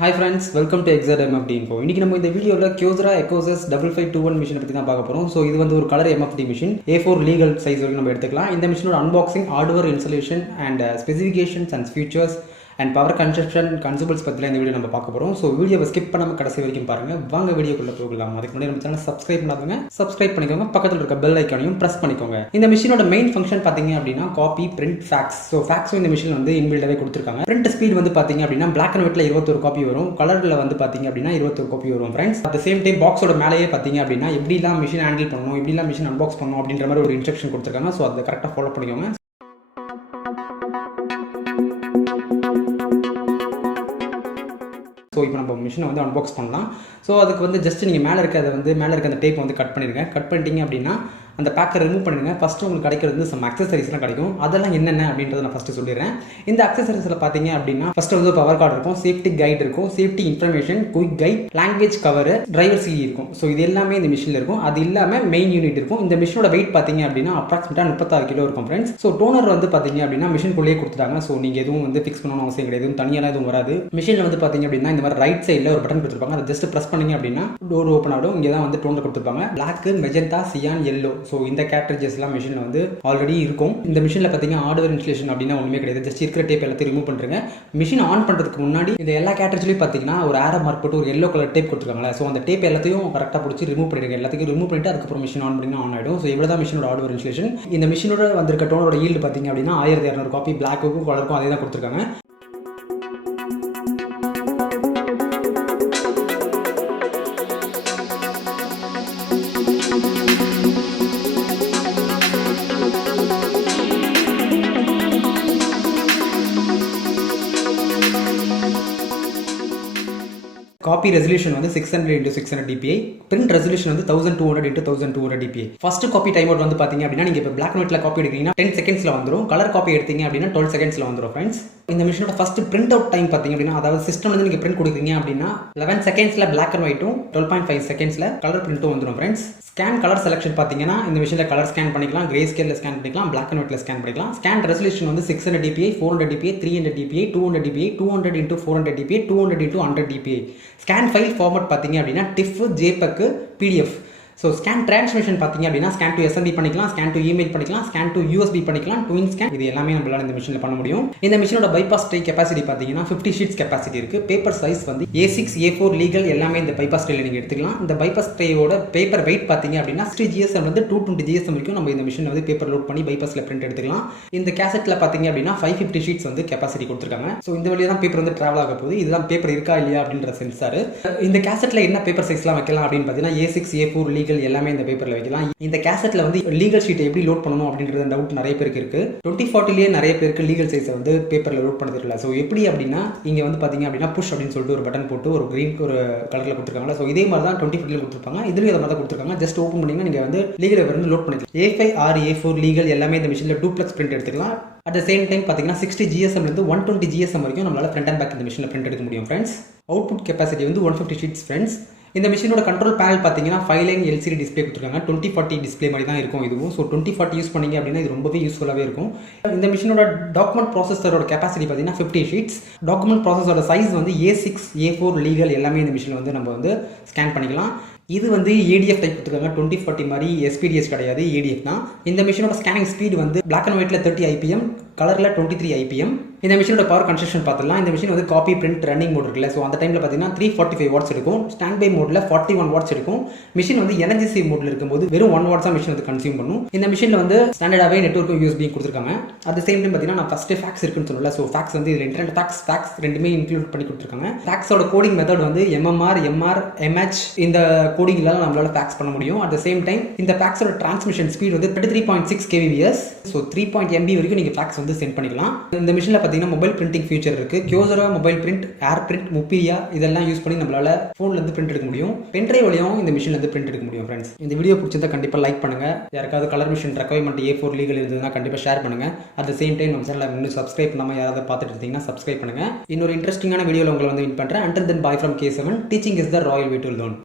Hi friends, welcome to MFD info. இன்னைக்கு நம்ம இந்த வீடியோல Kyocera Ecosys 5521 மிஷினை பத்தி தான் பார்க்க போறோம். இது வந்து ஒரு colour MFD machine A4 legal size வரைக்கும் நம்ம எடுத்துக்கலாம். இந்த மிஷினோட unboxing, hardware installation and specifications and features and power consumption consumers பற்றிலாம் இந்த வீடியோ நம்ம பார்க்க போகிறோம். வீடியோவை ஸ்கிப் பண்ணாமல் கடைசி வரைக்கும் பாருங்கள். வாங்க வீடியோக்குள்ளே போகலாம். அதுக்கு முன்னாடி நம்ம சேனல் சப்ஸ்கிரைப் பண்ணாதுங்க, சப்ஸ்கிரைப் பண்ணிக்கோங்க. பக்கத்தில் இருக்க பெல் ஐக்கானையும் ப்ரெஸ் பண்ணிக்கோங்க. இந்த மிஷினோட மெயின் ஃபங்க்ஷன் பார்த்தீங்க அப்படின்னா காப்பி, பிரிண்ட், ஃபேக்ஸ். ஃபேக்ஸும் இந்த மிஷின் வந்து இன்பில்டாகவே கொடுத்துருக்காங்க. பிரிண்ட் ஸ்பீட் வந்து பார்த்தீங்க அப்படின்னா பிளாக் அண்ட் ஒயிட்டில் 21 காப்பி வரும், கலரில் வந்து பார்த்தீங்க அப்படின்னா 21 காப்பி வரும் ஃப்ரெண்ட்ஸ். அட் சேம் டைம் பாக்ஸோட மேலேயே பார்த்தீங்க அப்படின்னா எப்படிலாம் மிஷின் ஹேண்டில் பண்ணணும், எப்படிலாம் மிஷின் அன்பாக்ஸ் பண்ணணும் அப்படின்ற மாதிரி ஒரு இன்ஸ்ட்ரக்ஷன் கொடுத்துருக்காங்க. அதை கரெக்டாக ஃபாலோ பண்ணிக்கோங்க. இப்போ நம்ம மிஷினை வந்து அன்பாக்ஸ் பண்ணலாம். அதுக்கு வந்து ஜஸ்ட் நீங்கள் மேலே இருக்க அந்த டேப் வந்து கட் பண்ணிடுங்க. கட் பண்ணிட்டீங்க அப்படின்னா அந்த பேக்கை ரிமூவ் பண்ணிடுங்க. ஃபஸ்ட்டு உங்களுக்கு கிடைக்கிறது சம் அக்சசரிஸ்லாம் கிடைக்கும். அதெல்லாம் என்னென்ன அப்படின்றத நான் ஃபஸ்ட்டு சொல்லிடுறேன். இந்த அக்சசரிஸில் பார்த்தீங்க அப்படின்னா ஃபஸ்ட்டு வந்து பவர் கார்டு இருக்கும், சேஃப்டி கைட் இருக்கும், safety information, quick guide, language cover, driver CD இருக்கும். இது எல்லாமே இந்த மிஷினில் இருக்கும். அது இல்லாமல் மெயின் யூனிட் இருக்கும். இந்த மிஷினோட வெயிட் பார்த்தீங்க அப்படின்னா அப்ராக்சிமேட்டாக 36 கிலோ இருக்கும் ஃப்ரெண்ட்ஸ். டோனர் வந்து பார்த்தீங்க அப்படின்னா மிஷின்குள்ளேயே கொடுத்துட்டாங்க. நீங்கள் எதுவும் வந்து ஃபிக்ஸ் பண்ணணும் அவசியம் கிடையாது, எதுவும் தனியாக எதுவும் வராது. மிஷினில் வந்து பார்த்தீங்க அப்படின்னா இந்த மாதிரி ரைட் சைடில் ஒரு பட்டன் கொடுத்துருப்பாங்க. அதை ஜஸ்ட் ப்ரெஸ் பண்ணீங்க அப்படின்னா டோர் ஓப்பன் ஆகும். இங்கே தான் வந்து டோனர் கொடுத்துருப்பாங்க. Black, magenta, cyan, yellow. இந்த கேரக்டர்ஸ்லாம் மிஷினில் வந்து ஆல்ரெடி இருக்கும். இந்த மிஷினில் பார்த்தீங்கன்னா ஹார்ட்வேர் இன்ஸ்டாலேஷன் அப்படின்னா ஒன்றுமே கிடையாது. ஜஸ்ட் இருக்கிற டேப் எல்லாத்தையும் ரிமூவ் பண்ணுறேங்க. மிஷின் ஆன் பண்ணுறதுக்கு முன்னாடி இந்த எல்லா கேரக்டர்ஸ்லையும் பார்த்தீங்கன்னா ஒரு ஆரோ மார்க் போட்டு ஒரு எல்லோ கலர் டேப் கொடுத்துருக்காங்களா. அந்த டேப் எல்லாத்தையும் கரெக்டாக பிடிச்சி ரிமூவ் பண்ணிடுங்க. எல்லாத்தையும் ரிமூவ் பண்ணிட்டு அதுக்கப்புறம் மிஷின் ஆன் பண்ணி ஆன் ஆகிடும். இவ்வளோ தான் மிஷினோட ஹார்ட்வேர் இன்ஸ்டாலேஷன். இந்த மிஷினோட வந்திருக்க டோனோட ஈல்டு பார்த்தீங்க அப்படின்னா 1200 காப்பி. பிளாக்குக்கும் கலருக்கும் அதே தான் கொடுத்துருக்காங்க. காப்பி ரெசல்யூஷன் வந்து 600x600 dpi, பிரிண்ட் ரெசல்யூஷன் வந்து 1200x1200 dpi. First copy time out வந்து பாத்தீங்க அப்படின்னா நீங்க இப்போ பிளாக் அண்ட் ஒயிட்ல காப்பி எடுக்கிறீங்கன்னா 10 செகண்ட்ஸ்ல வந்துடும். கலர் காப்பி எடுத்தீங்க அப்படின்னா 12 செகண்ட்ஸ்ல வந்துடும் ஃப்ரெண்ட்ஸ். இந்த மிஷினோட ஃபர்ஸ்ட் பிரிண்ட் அவுட் டைம் பாத்தீங்க அப்படின்னா, அதாவது சிஸ்டம் வந்து நீங்க பிரிண்ட் கொடுக்குறீங்க அப்படின்னா 11 செகண்ட்ஸ்ல பிளாக் அண்ட் ஒயிட்டும் 12.5 செகண்ட்ஸ்ல கலர் பிரிண்ட்டும் வந்துடும் ஃப்ரெண்ட்ஸ். ஸ்கேன் கலர் செலக்ஷன் பாத்தீங்கன்னா இந்த மிஷினில் கலர் ஸ்கேன் பண்ணிக்கலாம், கிரே ஸ்கேல்ல ஸ்கேன் பண்ணிக்கலாம், பிளாக் அண்ட் ஒயிட்ல ஸ்கேன் பண்ணிக்கலாம். ஸ்கேன் ரெசல்யூஷன் வந்து 600 dpi, 400 dpi, 300 dpi, 200 dpi, 200x400 dpi, 200x100 dpi. Scan file format பார்த்தீங்க அப்படின்னா டிஃப், ஜேபக், பிடிஎஃப். ஸ்கேன் டிரான்ஸ்மிஷன் பார்த்தீங்க அப்படின்னா ஸ்கேன் டு எஸ்எம்பி பண்ணிக்கலாம், ஸ்கேன் டு இமெயில் பண்ணிக்கலாம், ஸ்கேன் டு யூஎஸ்பி பண்ணிக்கலாம், ட்வின் ஸ்கேன். இது எல்லாமே நம்மளால இந்த மிஷினில் பண்ண முடியும். இந்த மிஷினோட பைபாஸ் ட்ரே கெப்பாசிட்டி பார்த்தீங்கன்னா 50 ஷீட்ஸ் கெப்பாசிட்டி இருக்கு. பேப்பர் சைஸ் வந்து A6, A4 லீகல் எல்லாமே இந்த பைபாஸ் ட்ரேல நீங்க எடுத்துக்கலாம். இந்த பைபாஸ் ட்ரேயோட பேப்பர் வெயிட் பார்த்தீங்க அப்படின்னா 60 GSM வந்து 220 GSM வரைக்கும் நம்ம இந்த மிஷினில் வந்து பேப்பர் லோட் பண்ணி பைபாஸ்ல பிரிண்ட் எடுத்துக்கலாம். இந்த கேசட்ல பார்த்தீங்க அப்படின்னா 550 ஷீட்ஸ் வந்து கெப்பாசிட்டி கொடுத்துருக்காங்க. இந்த வழியா தான் பேப்பர் வந்து டிராவல் ஆக போகுது. இதுதான் பேப்பர் இருக்கா இல்லையா அப்படின்ற சென்சார். இந்த கேசட்ல என்ன பேப்பர் சைஸ்லாம் வைக்கலாம் அப்படின்னு பார்த்தீங்கன்னா A6, A4 லீகல் எல்லாமே இந்த பேப்பர் வைக்கலாம். இந்த கேசட்ல வந்து லீகல் ஷீட் எப்படி லோட் பண்ணணும் அப்படின்றது டவுட் நிறைய பேருக்கு இருக்கு. 2040 நிறைய பேருக்கு லீகல் சைஸை வந்து பேப்பர்ல லோட் பண்ண தெரியல. எப்படி அப்படின்னா இங்க வந்து பாத்தீங்க அப்படின்னா புஷ் அப்படின்னு சொல்லிட்டு ஒரு பட்டன் போட்டு ஒரு கிரீன் ஒரு கலர்ல கொடுத்துருக்காங்க. இதே மாதிரி தான் 2040 கொடுத்துருப்பாங்க. இதுலயும் இதை மாதிரி தான் கொடுத்துருக்காங்க. ஜஸ்ட் ஓப்பன் பண்ணீங்கன்னா நீங்க வந்து லீகல் பேப்பர் வந்து லோட் பண்ணிக்கலாம். A5, R, A4 லீகல் எல்லாமே இந்த மிஷின்ல டூப்ளெக்ஸ் பிரிண்ட் எடுத்துக்கலாம். அட் த சேம் டைம் பார்த்தீங்கன்னா 60 GSM இருந்து 120 GSM வரைக்கும் நம்மளால ஃப்ரண்ட் அண்ட் பேக் இந்த மிஷினில் பிரிண்ட் எடுக்க முடியும் ஃப்ரெண்ட்ஸ். அவுட்புட் கெப்பாசிட்டி வந்து 150 ஷீட்ஸ் ஃப்ரெண்ட்ஸ். இந்த மிஷினோட கண்ட்ரோல் பேனல் பார்த்தீங்கன்னா 5 லைன் LCD டிஸ்பிளே கொடுத்துருக்காங்க. 2040 டிஸ்பிளே மாதிரி தான் இருக்கும் இதுவும். 2040 யூஸ் பண்ணீங்க அப்படின்னா இது ரொம்பவே யூஸ்ஃபுல்லாகவே இருக்கும். இந்த மிஷினோட டாக்குமெண்ட் ப்ராசஸரோட கெப்பாசிட்டி பார்த்தீங்கன்னா 50 ஷீட்ஸ். டாக்குமெண்ட் ப்ராசஸரோட சைஸ் வந்து A6, A4 லீகல் எல்லாமே இந்த மிஷினில் வந்து நம்ம வந்து ஸ்கேன் பண்ணிக்கலாம். இது வந்து ADF டைப் கொடுத்துருக்காங்க. 2040 மாதிரி SPDS கிடையாது, ADF தான். இந்த மிஷினோட ஸ்கேனிங் ஸ்பீட் வந்து பிளாக் அண்ட் ஒயிட்ல 30 IPM, கலரில் 23 IPM. இந்த மிஷினோட பவர் கன்ஸ்ட்ரக்ஷன் பார்த்துலாம். இந்த மிஷின் வந்து காப்பி, பிரிண்ட், ரன்னிங் மோட் இருக்குல்ல. அந்த டைமில் பார்த்தீங்கன்னா 345 வாட்ஸ் எடுக்கும். ஸ்டாண்ட் பை மோடில் 41 வாட்ஸ் எடுக்கும். மிஷின் வந்து எனர்ஜி சேவ் மோடில் இருக்கும்போது வெறும் 1 வாட்ஸ் தான் மிஷின் வந்து கன்சியூம் பண்ணும். இந்த மிஷினில் வந்து ஸ்டாண்டர்டாகவே நெட்வொர்க்கும் USB கொடுத்துருக்காங்க. அட் சேம் டைம் பார்த்தீங்கன்னா நான் ஃபஸ்ட்டு ஃபேக்ஸ் இருக்குன்னு சொல்லல. ஃபேக்ஸ் வந்து இதில் இன்டர்நெட் ஃபேக்ஸ் ரெண்டுமே இன்க்ளூட் பண்ணி கொடுத்துருக்காங்க. ஃபேக்ஸோட கோடிங் மெத்தட் வந்து MMR, MR, MH இந்த கோடிங்லாம் நம்மளால ஃபேக்ஸ் பண்ண முடியும். அட் சேம் டைம் இந்த ஃபேக்ஸோட டிரான்ஸ்மிஷன் ஸ்பீட் வந்து 33.6 kbps. 3 MB வரைக்கும் நீங்கள் ஃபேக்ஸ் வந்து சென்ட் பண்ணிக்கலாம். இந்த மிஷினில் பார்த்தீங்கன்னா மொபைல் பிரிண்டிங் ஃபீச்சர் இருக்கு. Kyocera மொபைல் பிரிண்ட், ஏர் பிரிண்ட், முப்பியா இதெல்லாம் யூஸ் பண்ணி நம்மளால போன்ல இருந்து பிரிண்ட் எடுக்க முடியும். பென்ட்ரைவ் வழியாவும் இந்த மிஷின்ல இருந்து பிரிண்ட் எடுக்க முடியும் ஃப்ரெண்ட்ஸ். இந்த வீடியோ பிடிச்சிருந்தா கண்டிப்பா லைக் பண்ணுங்க. யாருக்காவது colour machine requirement A4 legal இருந்ததுன்னா கண்டிப்பா ஷேர் பண்ணுங்க. அட் த சேம் டைம் நம்ம சேனலை இன்னும் சப்ஸ்கிரைப் பண்ணாம யாராவது பார்த்துட்டு இருந்தீங்கன்னா சப்ஸ்கிரைப் பண்ணுங்க. இன்னொரு இன்ட்ரெஸ்டிங்கான வீடியோல உங்களை வந்து மீட் பண்றேன். Until then, bye from K7. Teaching is the royal way to learn.